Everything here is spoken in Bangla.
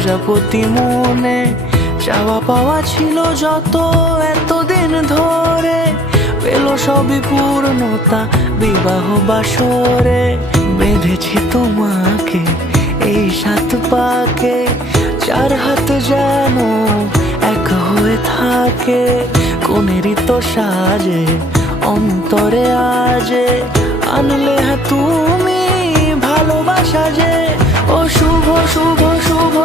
প্রজাপতি মনে চাওয়া পাওয়া ছিল যত এতদিন ধরে, পেল সবই পূর্ণতা বিবাহ বাসরে। বেঁধেছি তোমাকে এই 7 পাকে, 4 হাত যেন এক হয়ে থাকে। কোনেরই তো সাজে অন্তরে আজে আনলে তুমি ভালোবাসা যে। ও শুভ শুভ শুভ